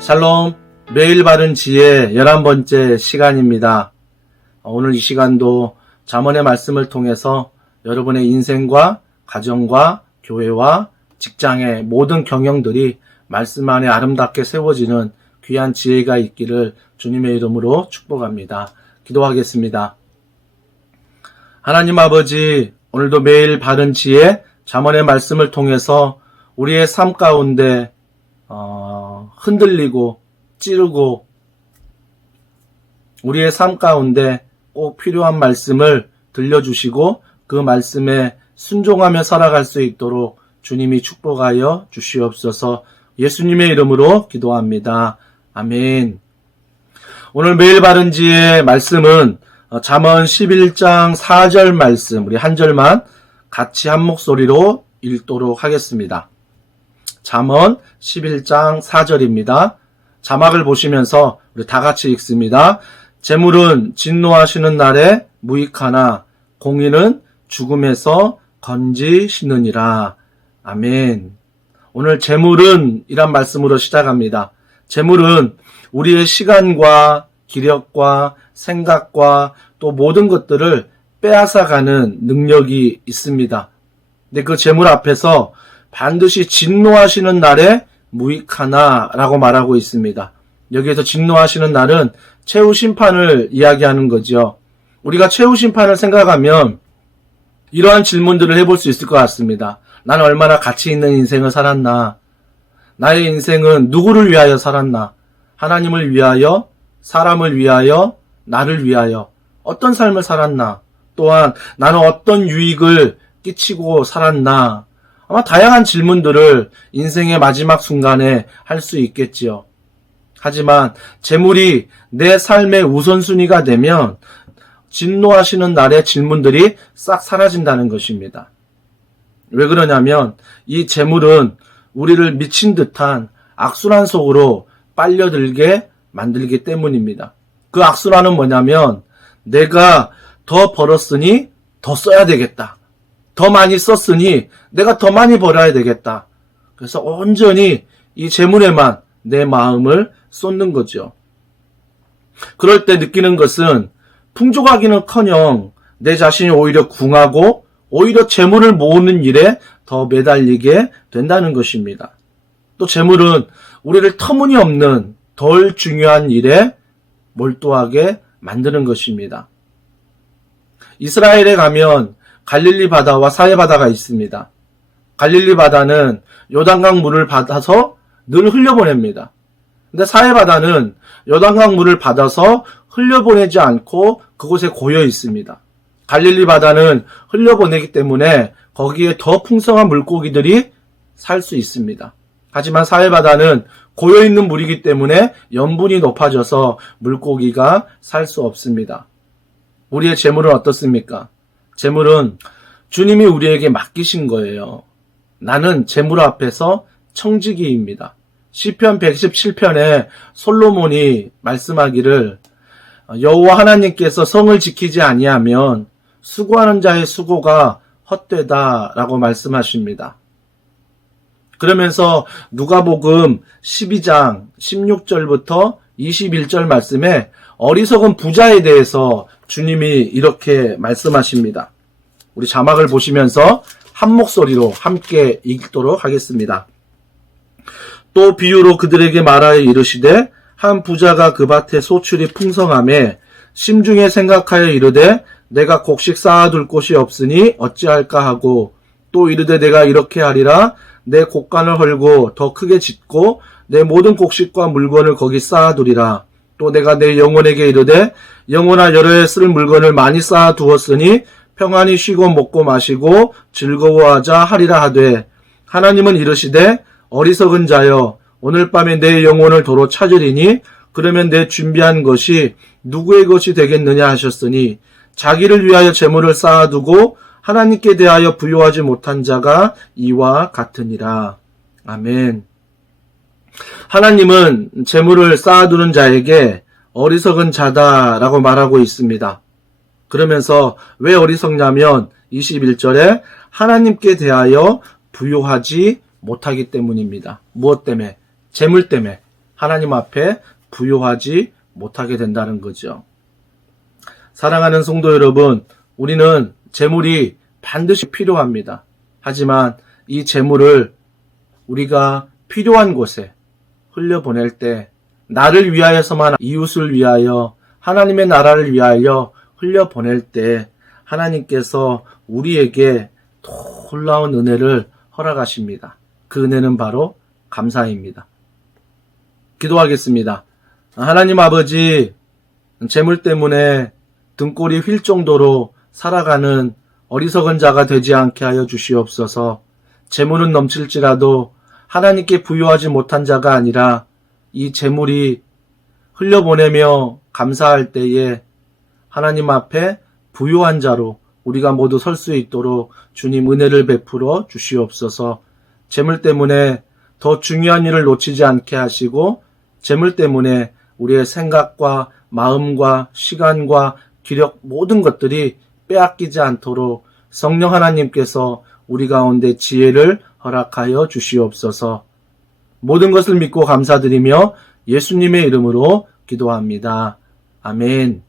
샬롬, 매일 바른 지혜 11번째 시간입니다. 오늘 이 시간도 잠언의 말씀을 통해서 여러분의 인생과 가정과 교회와 직장의 모든 경영들이 말씀 안에 아름답게 세워지는 귀한 지혜가 있기를 주님의 이름으로 축복합니다. 기도하겠습니다. 하나님 아버지, 오늘도 매일 바른 지혜 잠언의 말씀을 통해서 우리의 삶 가운데 흔들리고 찌르고 우리의 삶 가운데 꼭 필요한 말씀을 들려주시고 그 말씀에 순종하며 살아갈 수 있도록 주님이 축복하여 주시옵소서. 예수님의 이름으로 기도합니다. 아멘. 오늘 매일 바른 지혜의 말씀은 잠언 11장 4절 말씀, 우리 한 절만 같이 한 목소리로 읽도록 하겠습니다. 잠언 11장 4절입니다. 자막을 보시면서 우리 다 같이 읽습니다. 재물은 진노하시는 날에 무익하나 공의는 죽음에서 건지시느니라. 아멘. 오늘 재물은 이란 말씀으로 시작합니다. 재물은 우리의 시간과 기력과 생각과 또 모든 것들을 빼앗아가는 능력이 있습니다. 근데 그 재물 앞에서 반드시 진노하시는 날에 무익하나 라고 말하고 있습니다. 여기에서 진노하시는 날은 최후 심판을 이야기하는 거죠. 우리가 최후 심판을 생각하면 이러한 질문들을 해볼 수 있을 것 같습니다. 나는 얼마나 가치 있는 인생을 살았나? 나의 인생은 누구를 위하여 살았나? 하나님을 위하여, 사람을 위하여, 나를 위하여 어떤 삶을 살았나? 또한 나는 어떤 유익을 끼치고 살았나? 아마 다양한 질문들을 인생의 마지막 순간에 할 수 있겠지요. 하지만 재물이 내 삶의 우선순위가 되면 진노하시는 날의 질문들이 싹 사라진다는 것입니다. 왜 그러냐면 이 재물은 우리를 미친 듯한 악순환 속으로 빨려들게 만들기 때문입니다. 그 악순환은 뭐냐면 내가 더 벌었으니 더 써야 되겠다. 더 많이 썼으니 내가 더 많이 벌어야 되겠다. 그래서 온전히 이 재물에만 내 마음을 쏟는 거죠. 그럴 때 느끼는 것은 풍족하기는커녕 내 자신이 오히려 궁하고 오히려 재물을 모으는 일에 더 매달리게 된다는 것입니다. 또 재물은 우리를 터무니없는 덜 중요한 일에 몰두하게 만드는 것입니다. 이스라엘에 가면 갈릴리 바다와 사해 바다가 있습니다. 갈릴리 바다는 요단강 물을 받아서 늘 흘려보냅니다. 근데 사해 바다는 요단강 물을 받아서 흘려보내지 않고 그곳에 고여 있습니다. 갈릴리 바다는 흘려보내기 때문에 거기에 더 풍성한 물고기들이 살 수 있습니다. 하지만 사해 바다는 고여있는 물이기 때문에 염분이 높아져서 물고기가 살 수 없습니다. 우리의 재물은 어떻습니까? 재물은 주님이 우리에게 맡기신 거예요. 나는 재물 앞에서 청지기입니다. 시편 117편에 솔로몬이 말씀하기를 여호와 하나님께서 성을 지키지 아니하면 수고하는 자의 수고가 헛되다라고 말씀하십니다. 그러면서 누가복음 12장 16절부터 21절 말씀에 어리석은 부자에 대해서 주님이 이렇게 말씀하십니다. 우리 자막을 보시면서 한 목소리로 함께 읽도록 하겠습니다. 또 비유로 그들에게 말하여 이르시되 한 부자가 그 밭에 소출이 풍성하매 심중에 생각하여 이르되 내가 곡식 쌓아둘 곳이 없으니 어찌할까 하고 또 이르되 내가 이렇게 하리라 내 곡간을 헐고 더 크게 짓고 내 모든 곡식과 물건을 거기 쌓아두리라. 또 내가 내 영혼에게 이르되 영혼아 여러 해 쓸 물건을 많이 쌓아두었으니 평안히 쉬고 먹고 마시고 즐거워하자 하리라 하되 하나님은 이르시되 어리석은 자여 오늘 밤에 내 영혼을 도로 찾으리니 그러면 내 준비한 것이 누구의 것이 되겠느냐 하셨으니 자기를 위하여 재물을 쌓아두고 하나님께 대하여 부요하지 못한 자가 이와 같으니라. 아멘. 하나님은 재물을 쌓아두는 자에게 어리석은 자다라고 말하고 있습니다. 그러면서 왜 어리석냐면 21절에 하나님께 대하여 부요하지 못하기 때문입니다. 무엇 때문에? 재물 때문에. 하나님 앞에 부요하지 못하게 된다는 거죠. 사랑하는 성도 여러분, 우리는 재물이 반드시 필요합니다. 하지만 이 재물을 우리가 필요한 곳에 흘려보낼 때 나를 위하여서만 이웃을 위하여 하나님의 나라를 위하여 흘려보낼 때 하나님께서 우리에게 놀라운 은혜를 허락하십니다. 그 은혜는 바로 감사입니다. 기도하겠습니다. 하나님 아버지, 재물 때문에 등골이 휠 정도로 살아가는 어리석은 자가 되지 않게 하여 주시옵소서. 재물은 넘칠지라도 하나님께 부요하지 못한 자가 아니라 이 재물이 흘려보내며 감사할 때에 하나님 앞에 부요한 자로 우리가 모두 설 수 있도록 주님 은혜를 베풀어 주시옵소서. 재물 때문에 더 중요한 일을 놓치지 않게 하시고 재물 때문에 우리의 생각과 마음과 시간과 기력 모든 것들이 빼앗기지 않도록 성령 하나님께서 우리 가운데 지혜를 허락하여 주시옵소서. 모든 것을 믿고 감사드리며 예수님의 이름으로 기도합니다. 아멘.